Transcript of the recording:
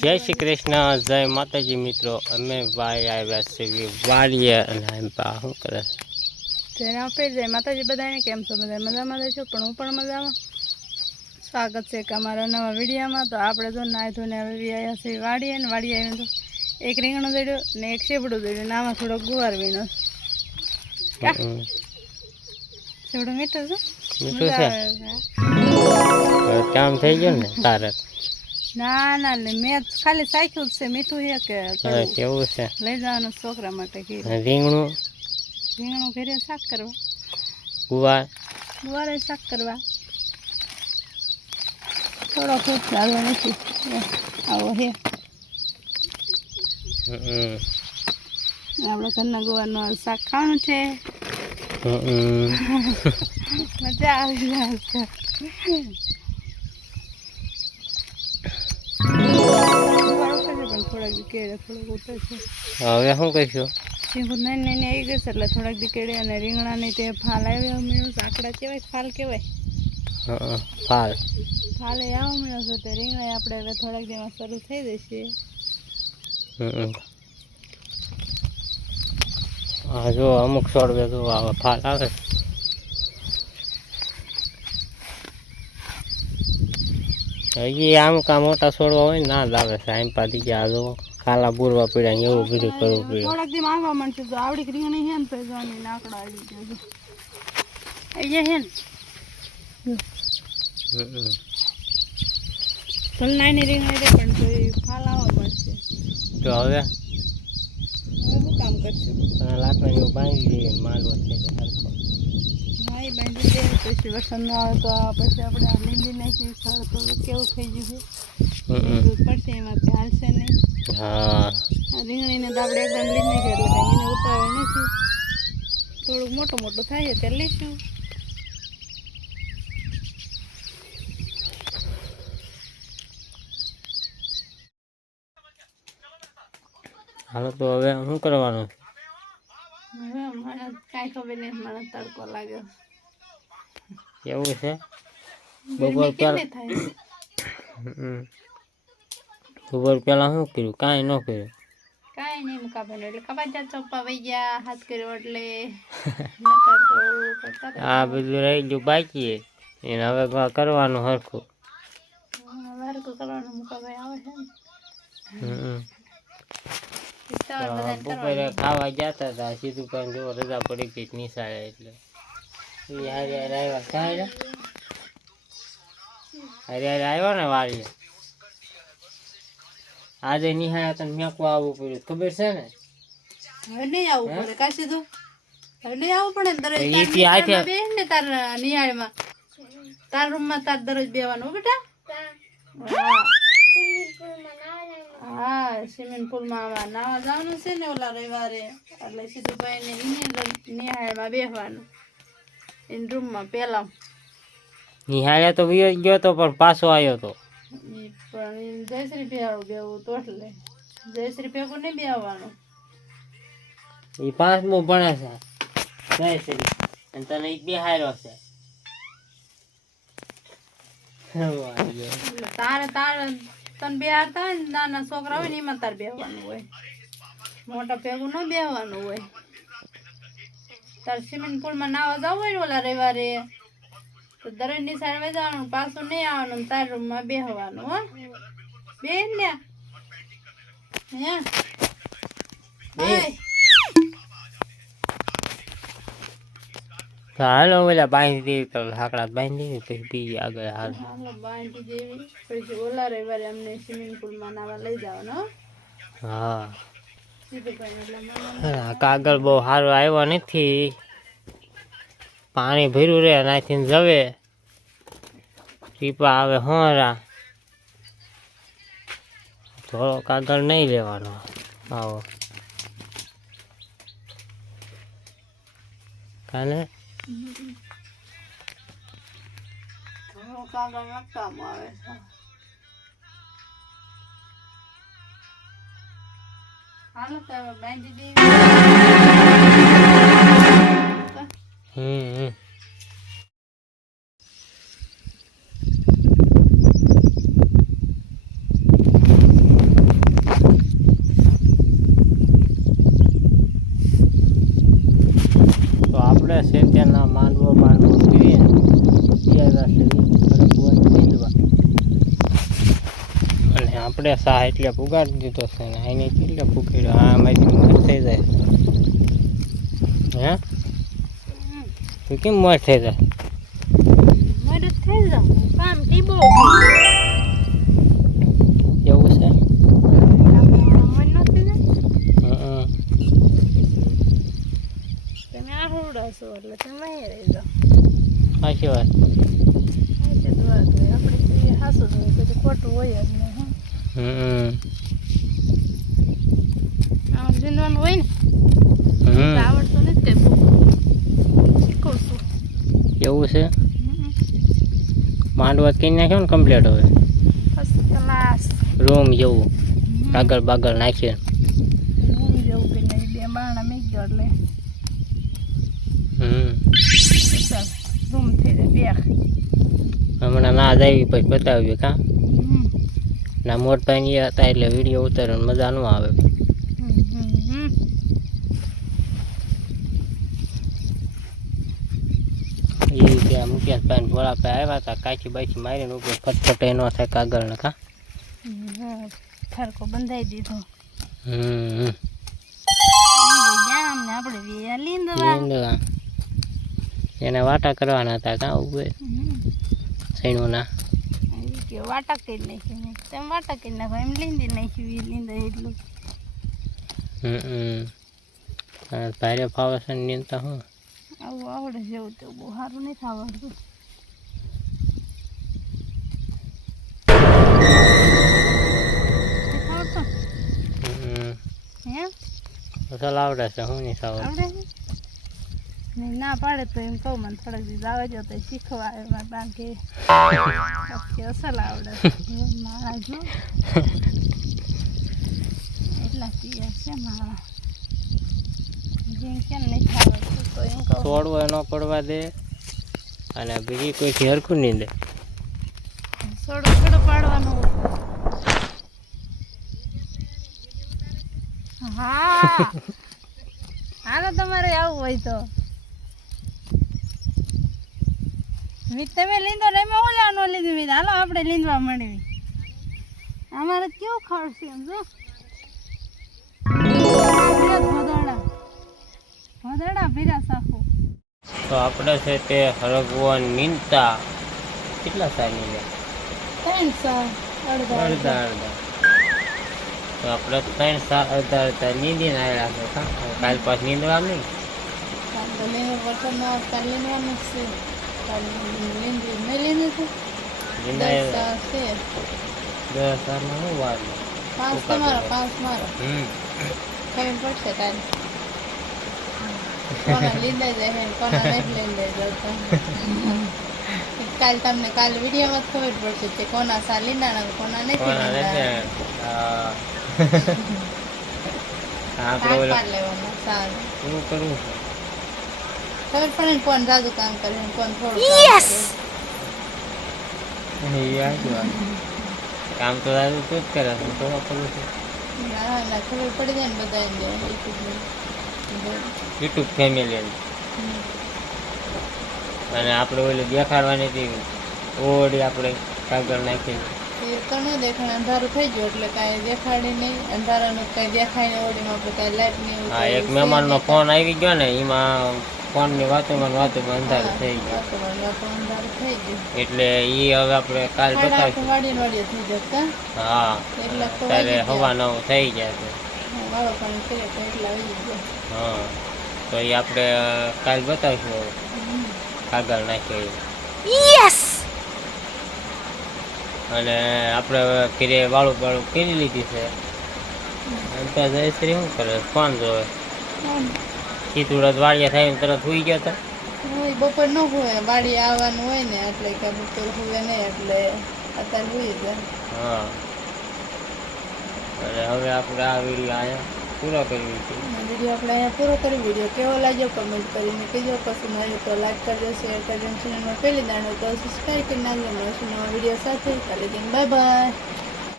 જય શ્રી કૃષ્ણ, જય માતાજી મિત્રો. અમે ભાઈ આવ્યા છીએ વાડીએ અને શું કરે જેના પર જય માતાજી બધાને. કેમ છો બધા? મજામાં છો? પણ હું પણ મજામાં. સ્વાગત છે કે અમારા નવા વિડીયોમાં. તો આપણે તો નાહી ધોઈને આવી આવ્યા છીએ વાડીએ, ને વાડીએ આવીને તો એક રીંગણો દોડ્યો ને એક શેવડું દોડ્યું ને આમાં થોડો ગુવાર વીણો. શેવડું મીઠું છે, મીઠું છે. કામ થઈ ગયું ને તારે? ના ના, મેં ખાલી સાખ્યું જ છે. મીઠું છે કે કેવું છે? લઈ જવાનું છોકરા માટે. રીંગણું ઘરે શાક કરવા, ગુવારે શાક કરવા. થોડો ખૂબ ચાલવો નથી. આવો હે આપણે ઘરના ગુવારનું શાક ખાવાનું છે. મજા આવી જાય છે. પણ થોડાક દી કેળે થોડુંક ઉતરશે. હવે શું કહીશું? સિંગુર નાની નાની આવી ગઈ છે એટલે થોડાક દી કેળે અને રીંગણાની તે ફાલ આવ્યો મળ્યું. આકડા કહેવાય, ફાલ કહેવાય. ફાલ ફાલે આવો મળ્યો છે. તો રીંગણા આપણે હવે થોડાક દીમાં શરૂ થઈ જશે. હા, જો અમુક છોડવે જો ફાલ આવે. હજી આમ કા મોટા છોડવા હોય ના જ આવે છે. આમ પાછી ગયા જો કાલા બુરવા પીડ્યા એવું બધું કરવું પડે. થોડાક દી આવવા મળશે. તો આવડી રીંગણી છે ને તો જોવાની નાકડા આવી ગયો અહીંયા છે ને. ભલે નાની રીંગણી રે પણ તો એ ફાલ આવવા મળશે. તો હવે શું કામ કરશું? લાકડા જેવું બાંધી દઈએ, માલવો છે સરખો. હા, એ બાંધી દે. પછી વરસાદ ન આવે તો પછી આપણે આ લીંબી નાખી સળ તો કેવું થઈ ગયું છે. પડશે એમાંથી હાલશે નહીં. હા, રીંગણીને તો આપણે એકદમ લીંબ નાખી એટલે કાંઈ એને ઉતાવળ નથી. થોડુંક મોટું મોટું થાય ત્યારે લઈશું. હાલો તો હવે શું કરવાનું? હવે મને કાંઈ ખબર નહીં. મને તડકો લાગ્યો એવું છે. બપોર બપોર પેલા શું કર્યું? કાંઈ ન કર્યું. કાંઈ નહીં. મુકાભાઈ એટલે કબાજા ચોપા વહી ગયા હાથ કર્યો એટલે આ બધું રહી ગયું બાકી. એને હવે કરવાનું હરખું. હરખું કરવાનું. મુકાભાઈ આવે છે ને. બપોરે ખાવા જતા હતા. સીધું કાંઈ જો રજા પડી ગઈ નિશાળે એટલે આવ્યા ને વાળીએ. આજે નિહાળ્યા તને મેકવા આવવું પડ્યું, ખબર છે ને? હવે નહીં આવવું પડે કાંઈ સીધું. હવે નહીં આવવું પડે ને. તાર નિહાળમાં તાર રૂમમાં તાર દરરોજ બેવાનું બેટા. હા, સ્વિમિંગ પુલમાં નાવા જવાનું છે ને ઓલા રવિવારે. એટલે સીધું ભાઈને નિહાળમાં બેસવાનું એની રૂમમાં. પેલા નિહાળ્યા તો ગયો તો પણ પાછો આવ્યો તો. પણ જયશ્રી ભેળું બેવું તો એટલે જયશ્રી ભેગું નહીં બેવાનું. એ 5મું ભણે છે જયશ્રી, અને તને એ બેહાર્યો છે. તારે તને બેહારતા હોય ને નાના છોકરા હોય ને એમાં તારે બેહવાનું હોય. મોટા ભેગું ન બેહવાનું હોય. તારે સ્વિમિંગ પુલમાં નાવા જવું હોય ને ઓલા રવિવારે તો દરરોજ નિશાળ જવાનું, પાછું નહીં આવવાનું. તાર રૂમમાં બેહવાનું. હો બેન ને હાલો ઓલા બાંધી દેવી તો લાકડા બાંધી દેવી પછી બીજી આગળ હાલ બાંધી દેવી. પછી ઓલા રવિવારે અમને સ્વિમિંગ પુલમાં નાવા લઈ જવાનું. હા, કાગળ બહુ સારો આવ્યો નથી. પાણી ભર્યું રે નાખીને જવે ટીપા આવે હોરા. થોડો કાગળ નહીં લેવાનો. આવો કાલે કાગળ નકામું આવે છે. હાલો તો હવે બાંધી દેવી. આપણે સા એટલે પુગાડી દીધો છે ને આને એટલે પુગાડ્યો હા મારી મોર થઈ જાય હે તું કેમ મોર થઈ જાય મદદ થઈ જાવ કામ ટીબો એવું છે મન નથી ને હમ તમે આહોડા છો એટલે તમે અહીં રહી જાઓ સાચી વાત સાચી જ વાત હોય આપણે હાસું જ હોય બધું ખોટું હોય જ નહીં હમ આમ જીંદવાનું હોય ને હમ આવડતું નથી કઈ બહુ શીખું છું એવું છે માંડવા કઈ નાખ્યો ને કમ્પ્લીટ હવે ફર્સ્ટ ક્લાસ રૂમ જેવું કાગળ બાગળ નાખીએ રૂમ જેવું કે નહીં બે બારણા મેં ગયો એટલે ચાલ રૂમ થઈ જાય બે હમણાં ના જ આવી પછી બતાવ્યું કાં ના મોટા એ હતા એટલે વિડીયો ઉતારવાની મજા ન આવે એ રીતે મુકેશભાઈ વડાભાઈ આવ્યા હતા કાચી બાચી મારીને ઉપર ફટફટ ન થાય કાગળ ને કાં ફરકો બંધાઈ દીધો હમ જામ ને આપણે લીંદવા એને વાટા કરવાના હતા કાં ઉભે સૈણુના કે વાટા કરી નાખી તેમ વાટા કરી નાખો એમ લીંદી નાખ્યું લીંદા એટલું ભારે ફાવે છે ને નીંદતા હું આવું આવડે જેવું તો બહુ સારું નહીં આવડતું અસલ આવડે છે હું નહીં સાવ આવડે નહીં ના પાડે તો એમ કહું મને થોડાક દિવસ આવે જો તો શીખવા આવે મારા બાન કે અસલ આવડે મારા જો એટલા તૈયાર છે મારા જેમ કેમ નહીં ખાવા તો એમ કહું છોડવો ન પડવા દે અને બીજી કોઈથી હરખું નહીં દે થોડો થોડો પાડવાનો હા હાલો તમારે આવું હોય તો તમે લીંદો એમાં ઓલા નો લીધું મીત હાલો આપણે લીંદવા મળવી અમારે કેવું ખાવશે એમ જો ભોદડા ભેગા સાખો તો આપણે છે તે હરગવા નીંદતા કેટલા સાર નીંદે 3 સાર અડધા અડધા તો આપણે 3 સાર અડધા અડધા નીંદીને આવ્યા છે કાલ પાછું નીંદવા નહીં દસ સારમાં શું વાર ખબર પડશે કાલે કોના લીંદા જાય ને કોના નહીં લીંદા જતા કાલ તમને કાલે વિડીયોમાં ખબર પડશે કે કોના સા લીંદાના કોના નહીં લેવાના સારું શું કરવું ખબર પડે ને કોણ જાદુ કામ કરે ને કોણ થોડું કામ તો દાદુ તું જ કરે છે તો કરું છું ના ના ખબર પડી જાય ને બધા યુટ્યુબ ફેમિલી અને આપણે ઓલી દેખાડવાની હતી ઓડી આપણે કાગળ નાખીને એ તો ન દેખાય અંધારું થઈ ગયું એટલે કાંઈ દેખાડી નહીં અંધારાનું કાંઈ દેખાય નહીં ઓડીમાં આપણે કાંઈ લાઈટ નહીં હા એક મહેમાનનો ફોન આવી ગયો ને એમાં ફોનની વાતોમાં અંધારું થઈ ગયું અંધારું થઈ ગયું એટલે એ હવે આપણે કાલ બતાવીશું વાડીએ થઈ જતા હા એટલે ત્યારે હવા નવ થઈ ગયા છે વાળો પણ કરે તો એટલા આવી ગયા હા તો એ આપણે કાલ બતાવીશું કાગળ નાખ્યો અને આપણે ઘરે વાળું વાળું કરી લીધી છે અંતા જયશ્રી શું કરે ફોન જોવે ચીતુડા વાડિયા થાય તરત સુઈ ગયા હતા બપોર ન હોય વાડી આવવાનું હોય ને એટલે કે બપોર હોય નહીં એટલે અત્યારે સુઈ જાય હા અને હવે આપણે આ વિડીયો અહીંયા પૂરો કરવી છે વિડીયો આપણે અહીંયા પૂરો કરી વિડીયો કેવો લાગ્યો કમેન્ટ કરીને કહેજો પસંદ આવ્યો તો લાઈક કરજો શેર કરજો ચેનલમાં પહેલી દાણો તો સબસ્ક્રાઈબ કરી નાખજો મળશું નવા વિડીયો સાથે કાલે બાય બાય